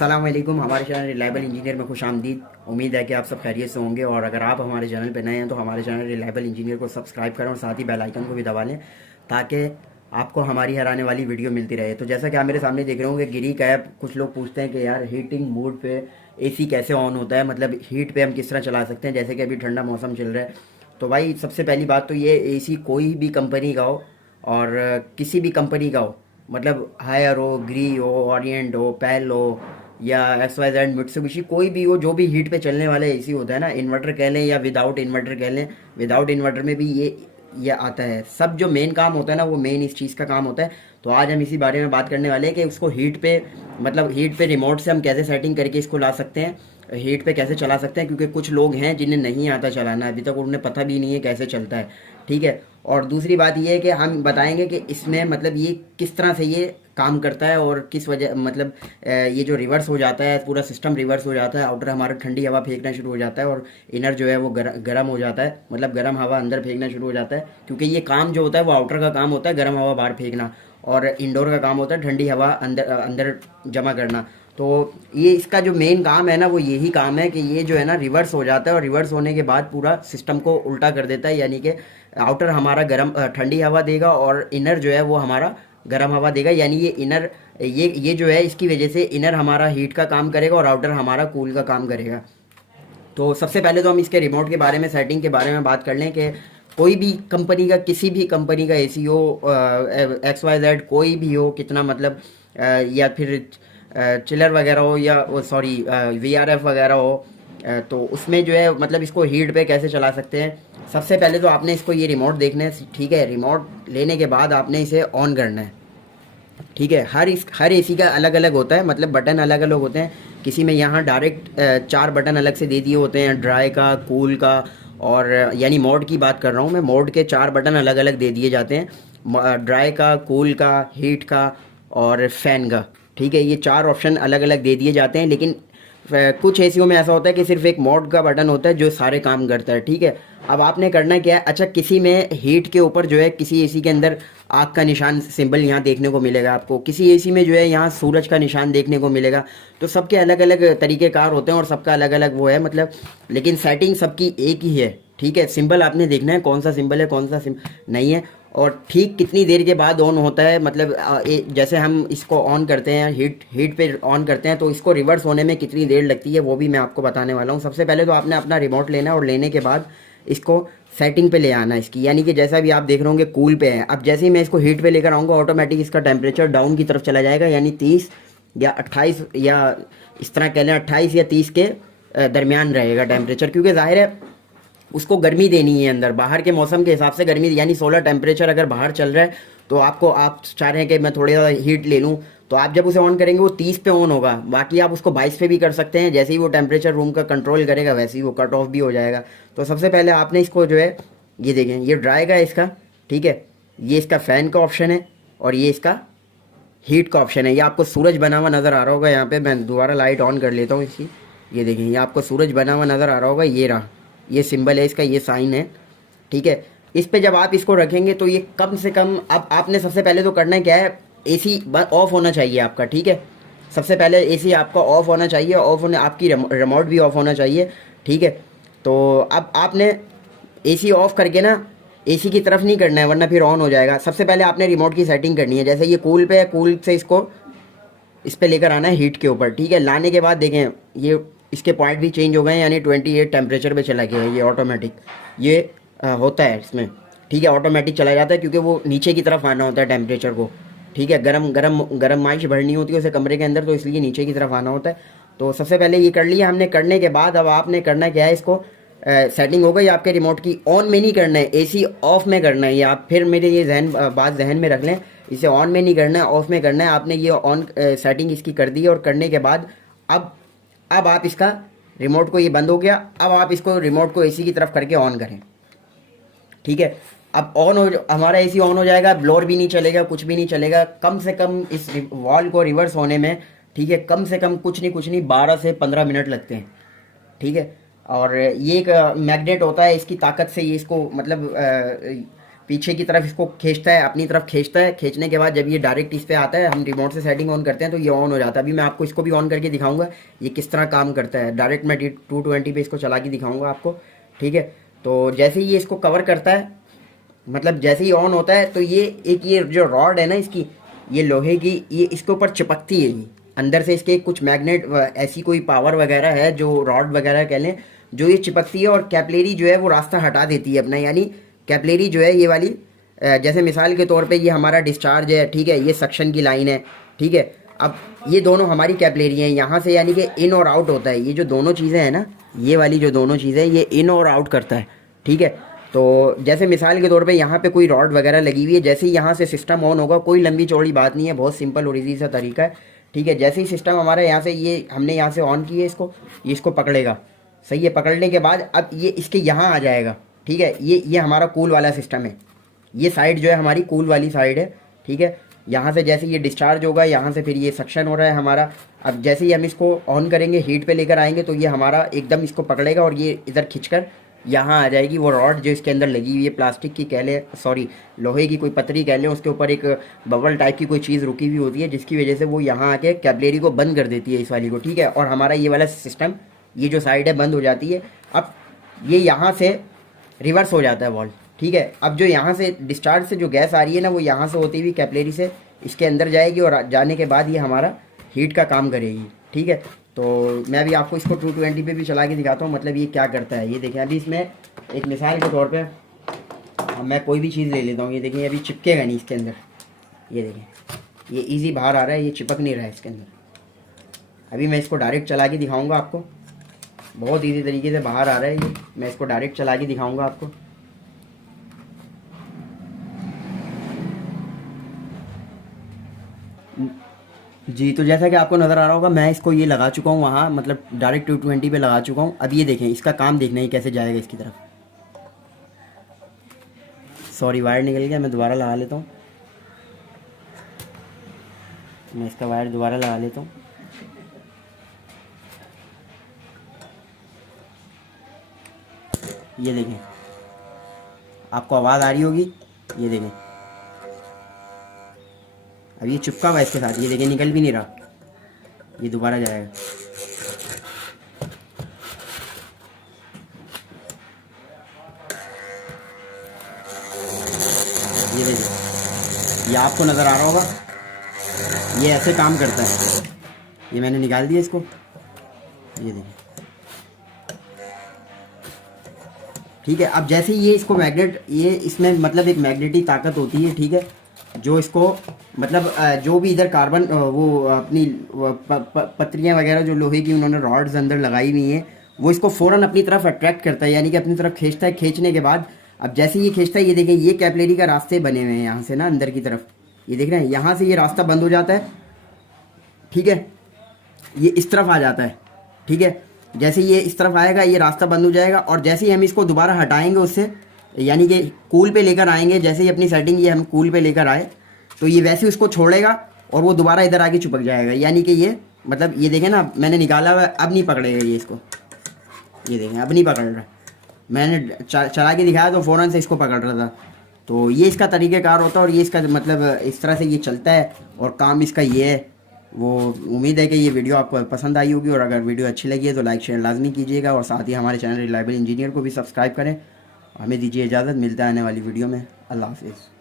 अस्सलाम वालेकुम। हमारे चैनल रिलायबल इंजीनियर में खुश आमदीद। उम्मीद है कि आप सब खैरियत से होंगे और अगर आप हमारे चैनल पर नए हैं तो हमारे चैनल रिलायबल इंजीनियर को सब्सक्राइब करें और साथ ही बेल आइकन को भी दबा लें ताकि आपको हमारी हर आने वाली वीडियो मिलती रहे। तो जैसा कि आप मेरे सामने देख रहे होंगे गिरी कैप, कुछ लोग पूछते हैं कि यार हीटिंग मोड पे एसी कैसे ऑन होता है, मतलब हीट पे हम किस तरह चला सकते हैं, जैसे कि अभी ठंडा मौसम चल रहा है। तो भाई सबसे पहली बात तो ये, एसी कोई भी कंपनी का हो और किसी भी कंपनी का हो, मतलब हायर हो, ग्री हो, ओरिएंट हो, पैल हो या XYZ मिट्सुबिशी, कोई भी हो, जो भी हीट पे चलने वाला एसी होता है ना, इन्वर्टर कह लें या विदाउट इन्वर्टर कह लें, विदाउट इन्वर्टर में भी ये आता है। सब जो मेन काम होता है ना, वो मेन इस चीज़ का काम होता है। तो आज हम इसी बारे में बात करने वाले हैं कि उसको हीट पे, मतलब हीट पे रिमोट से हम कैसे सेटिंग करके इसको ला सकते हैं, हीट पे कैसे चला सकते हैं। क्योंकि कुछ लोग हैं जिन्हें नहीं आता चलाना, अभी तक उन्हें पता भी नहीं है कैसे चलता है। ठीक है। और दूसरी बात ये है कि हम बताएंगे कि इसमें मतलब ये किस तरह से ये काम करता है और किस वजह, मतलब ये जो रिवर्स हो जाता है, पूरा सिस्टम रिवर्स हो जाता है। आउटर हमारा ठंडी हवा फेंकना शुरू हो जाता है और इनर जो है वो गर्म हो जाता है, मतलब गर्म हवा अंदर फेंकना शुरू हो जाता है। क्योंकि ये काम जो होता है वो आउटर का काम होता है, गर्म हवा बाहर फेंकना, और इंडोर का काम होता है ठंडी हवा अंदर अंदर जमा करना। तो ये इसका जो मेन काम है ना, वो यही काम है कि ये जो है ना रिवर्स हो जाता है और रिवर्स होने के बाद पूरा सिस्टम को उल्टा कर देता है। यानी कि आउटर हमारा गर्म ठंडी हवा देगा और इनर जो है वो हमारा गर्म हवा देगा। यानी ये इनर, ये जो है इसकी वजह से इनर हमारा हीट का काम करेगा और आउटर हमारा कूल का काम करेगा। तो सबसे पहले तो हम इसके रिमोट के बारे में, सेटिंग के बारे में बात कर लें कि कोई भी कंपनी का, किसी भी कंपनी का एसी हो, XYZ कोई भी हो, कितना मतलब या फिर चिलर वगैरह हो या सॉरी VRF वगैरह हो, तो उसमें जो है मतलब इसको हीट पे कैसे चला सकते हैं। सबसे पहले तो आपने इसको ये रिमोट देखना है। ठीक है। रिमोट लेने के बाद आपने इसे ऑन करना है। ठीक है। हर एसी का अलग अलग होता है, मतलब बटन अलग अलग होते हैं। किसी में यहाँ डायरेक्ट 4 बटन अलग से दे दिए होते हैं, ड्राई का, कूल का, और यानी मोड की बात कर रहा हूँ मैं। मोड के 4 बटन अलग अलग दे दिए जाते हैं, ड्राई का, कूल का, हीट का और फैन का। ठीक है। ये 4 ऑप्शन अलग अलग दे दिए जाते हैं। लेकिन कुछ एसीओ में ऐसा होता है कि सिर्फ एक मोड का बटन होता है जो सारे काम करता है। ठीक है। अब आपने करना क्या है, अच्छा किसी में हीट के ऊपर जो है, किसी एसी के अंदर आग का निशान सिंबल यहाँ देखने को मिलेगा आपको, किसी एसी में जो है यहाँ सूरज का निशान देखने को मिलेगा। तो सबके अलग अलग तरीक़ेकार होते हैं और सबका अलग अलग वो है, मतलब लेकिन सेटिंग सबकी एक ही है। ठीक है। सिंबल आपने देखना है कौन सा सिंबल है, कौन सा नहीं है, और ठीक कितनी देर के बाद ऑन होता है। मतलब जैसे हम इसको ऑन करते हैं, हीट पे ऑन करते हैं, तो इसको रिवर्स होने में कितनी देर लगती है वो भी मैं आपको बताने वाला हूँ। सबसे पहले तो आपने अपना रिमोट लेना है और लेने के बाद इसको सेटिंग पे ले आना है इसकी। यानी कि जैसा भी आप देख रहे होंगे कूल पे है, अब जैसे ही मैं इसको हीट पे लेकर आऊँगा ऑटोमेटिक इसका टेम्परेचर डाउन की तरफ चला जाएगा। यानी 30 या 28 या इस तरह कह लें 28 या 30 के दरमियान रहेगा टेम्परेचर। क्योंकि जाहिर है उसको गर्मी देनी है अंदर, बाहर के मौसम के हिसाब से गर्मी, यानी 16 टेम्परेचर अगर बाहर चल रहा है तो आपको, आप चाह रहे हैं कि मैं थोड़ी ज़्यादा हीट ले लूँ, तो आप जब उसे ऑन करेंगे वो 30 पे ऑन होगा। बाकी आप उसको 22 पे भी कर सकते हैं। जैसे ही वो टेम्परेचर रूम का कंट्रोल करेगा वैसे ही वो कट ऑफ भी हो जाएगा। तो सबसे पहले आपने इसको जो है, ये देखें, ये ड्राई का है इसका। ठीक है। ये इसका फ़ैन का ऑप्शन है और ये इसका हीट का ऑप्शन है। ये आपको सूरज बना हुआ नज़र आ रहा होगा यहाँ पे, मैं दोबारा लाइट ऑन कर लेता हूँ इसकी। ये देखें, ये आपको सूरज बना हुआ नज़र आ रहा होगा, ये रहा, ये सिंबल है इसका, ये साइन है। ठीक है। इस पे जब आप इसको रखेंगे तो ये कम से कम, अब आपने सबसे पहले तो करना है क्या है, एसी ऑफ होना चाहिए आपका। ठीक है। सबसे पहले एसी आपका ऑफ होना चाहिए, ऑफ होने, आपकी रिमोट भी ऑफ होना चाहिए। ठीक है। तो अब आपने एसी ऑफ करके ना एसी की तरफ नहीं करना है वरना फिर ऑन हो जाएगा। सबसे पहले आपने रिमोट की सेटिंग करनी है। जैसे ये कूल पे है, कूल से इसको इस पे लेकर आना है हीट के ऊपर। ठीक है। लाने के बाद देखें ये इसके पॉइंट भी चेंज हो गए हैं, यानी 28 टेम्परेचर पे चला गया है ये ऑटोमेटिक। ये होता है इसमें। ठीक है। ऑटोमेटिक चला जाता है क्योंकि वो नीचे की तरफ आना होता है टेम्परेचर को। ठीक है। गरम माइश भरनी होती है उसे कमरे के अंदर, तो इसलिए नीचे की तरफ आना होता है। तो सबसे पहले ये कर लिया हमने। करने के बाद अब आपने करना क्या है, इसको सेटिंग हो गई आपके रिमोट की। ऑन में नहीं करना है, एसी ऑफ में करना है। ये आप फिर मेरे ये बात जहन में रख लें, इसे ऑन में नहीं करना है, ऑफ में करना है। आपने ये ऑन सेटिंग इसकी कर दी और करने के बाद अब आप इसका रिमोट को, ये बंद हो गया, अब आप इसको रिमोट को एसी की तरफ करके ऑन करें। ठीक है। अब ऑन हो, हमारा एसी ऑन हो जाएगा, ब्लोअर भी नहीं चलेगा, कुछ भी नहीं चलेगा। कम से कम इस वॉल को रिवर्स होने में, ठीक है, कम से कम कुछ नहीं 12 से 15 मिनट लगते हैं। ठीक है। और ये एक मैग्नेट होता है, इसकी ताकत से ये इसको मतलब पीछे की तरफ इसको खींचता है, अपनी तरफ खींचता है। खींचने के बाद जब ये डायरेक्ट इस पे आता है, हम रिमोट से सेटिंग ऑन करते हैं तो ये ऑन हो जाता है। अभी मैं आपको इसको भी ऑन करके दिखाऊंगा ये किस तरह काम करता है। डायरेक्ट मैं 220 पे इसको चला के दिखाऊंगा आपको, ठीक है। तो जैसे ही ये इसको कवर करता है, मतलब जैसे ही ऑन होता है, तो ये एक ये जो रॉड है ना इसकी, ये लोहे की, ये इसके ऊपर चिपकती है। ये अंदर से इसके कुछ मैग्नेट, ऐसी कोई पावर वगैरह है जो रॉड वगैरह कह लें, जो ये चिपकती है और कैपिलरी जो है वो रास्ता हटा देती है अपना। यानी कैपिलरी जो है ये वाली, जैसे मिसाल के तौर पे ये हमारा डिस्चार्ज है, ठीक है, ये सक्शन की लाइन है, ठीक है। अब ये दोनों हमारी कैपिलरी हैं, यहाँ से यानी कि इन और आउट होता है। ये जो दोनों चीज़ें हैं ना, ये वाली जो दोनों चीज़ें, ये इन और आउट करता है, ठीक है। तो जैसे मिसाल के तौर पे यहाँ पे कोई रॉड वगैरह लगी हुई है, जैसे ही यहाँ से सिस्टम ऑन होगा, कोई लंबी चौड़ी बात नहीं है, बहुत सिंपल और ईजी सा तरीका है, ठीक है। जैसे ही सिस्टम हमारा यहाँ से, ये हमने यहाँ से ऑन किया इसको, ये इसको पकड़ेगा, सही है। पकड़ने के बाद अब ये इसके यहाँ आ जाएगा, ठीक है। ये हमारा कूल वाला सिस्टम है, ये साइड जो है हमारी कूल वाली साइड है, ठीक है। यहाँ से जैसे ये डिस्चार्ज होगा, यहाँ से फिर ये सक्शन हो रहा है हमारा। अब जैसे ही हम इसको ऑन करेंगे, हीट पे लेकर आएंगे, तो ये हमारा एकदम इसको पकड़ेगा और ये इधर खींचकर यहाँ आ जाएगी वो रॉड जो इसके अंदर लगी हुई है, प्लास्टिक की कह लें, सॉरी लोहे की कोई पतरी कह लें, उसके ऊपर एक बबल टाइप की कोई चीज़ रुकी हुई होती है, जिसकी वजह से वो यहाँ आके कैपिलरी को बंद कर देती है, इस वाली को, ठीक है। और हमारा ये वाला सिस्टम, ये जो साइड है, बंद हो जाती है। अब ये यहाँ से रिवर्स हो जाता है वॉल्व, ठीक है। अब जो यहाँ से डिस्चार्ज से जो गैस आ रही है ना, वो यहाँ से होती हुई कैपिलरी से इसके अंदर जाएगी और जाने के बाद ये हमारा हीट का काम करेगी, ठीक है। तो मैं अभी आपको इसको 220 पे भी चला के दिखाता हूँ, मतलब ये क्या करता है। ये देखें, अभी इसमें एक मिसाल के तौर पे मैं कोई भी चीज़ ले लेता हूँ, ये देखें अभी चिपकेगा नहीं इसके अंदर, ये देखें ये इजी बाहर आ रहा है, ये चिपक नहीं रहा है इसके अंदर। अभी मैं इसको डायरेक्ट चला के दिखाऊँगा आपको, बहुत ईजी तरीके से बाहर आ रहा है ये। मैं इसको डायरेक्ट चला के दिखाऊँगा आपको। जी, तो जैसा कि आपको नज़र आ रहा होगा, मैं इसको ये लगा चुका हूँ वहाँ, मतलब डायरेक्ट 220 पे लगा चुका हूँ। अब ये देखें, इसका काम देखना ही कैसे जाएगा इसकी तरफ। सॉरी, वायर निकल गया, मैं दोबारा लगा लेता हूँ। मैं इसका वायर दोबारा लगा लेता हूँ। ये देखें, आपको आवाज़ आ रही होगी, ये देखें अब ये चिपका हुआ है इसके साथ, ये देखें निकल भी नहीं रहा, ये दोबारा जाएगा। ये देखिए, ये आपको नज़र आ रहा होगा, ये ऐसे काम करता है। ये मैंने निकाल दिया इसको, ये देखिए, ठीक है। अब जैसे ये इसको मैग्नेट, ये इसमें मतलब एक मैग्नेटिक ताकत होती है, ठीक है, जो इसको मतलब जो भी इधर कार्बन वो अपनी पत्रियाँ वगैरह जो लोहे की उन्होंने रॉड्स अंदर लगाई हुई हैं, वो इसको फ़ौरन अपनी तरफ अट्रैक्ट करता है, यानी कि अपनी तरफ खींचता है। खींचने के बाद अब जैसे ये खींचता है, ये देखें ये कैपिलरी का रास्ते बने हुए हैं यहाँ से ना अंदर की तरफ, ये देख रहे हैं, यहाँ से ये रास्ता बंद हो जाता है, ठीक है। ये इस तरफ आ जाता है, ठीक है। जैसे ये इस तरफ आएगा, ये रास्ता बंद हो जाएगा, और जैसे ही हम इसको दोबारा हटाएंगे उससे, यानी कि कूल पे लेकर आएंगे, जैसे ही अपनी सेटिंग ये हम कूल पे लेकर आए, तो ये वैसे उसको छोड़ेगा और वो दोबारा इधर आके चिपक जाएगा। यानी कि ये मतलब ये देखें ना, मैंने निकाला हुआ, अब नहीं पकड़ेगा ये इसको, ये देखें अब नहीं पकड़ रहा। मैंने चला के दिखाया तो फ़ौरन से इसको पकड़ रहा था। तो ये इसका तरीक़ेकार होता है, और ये इसका मतलब इस तरह से ये चलता है और काम इसका ये है। वो उम्मीद है कि ये वीडियो आपको पसंद आई होगी, और अगर वीडियो अच्छी लगी है तो लाइक शेयर लाजमी कीजिएगा, और साथ ही हमारे चैनल रिलायबल इंजीनियर को भी सब्सक्राइब करें। हमें दीजिए इजाज़त, मिलता है आने वाली वीडियो में। अल्लाह हाफिज़।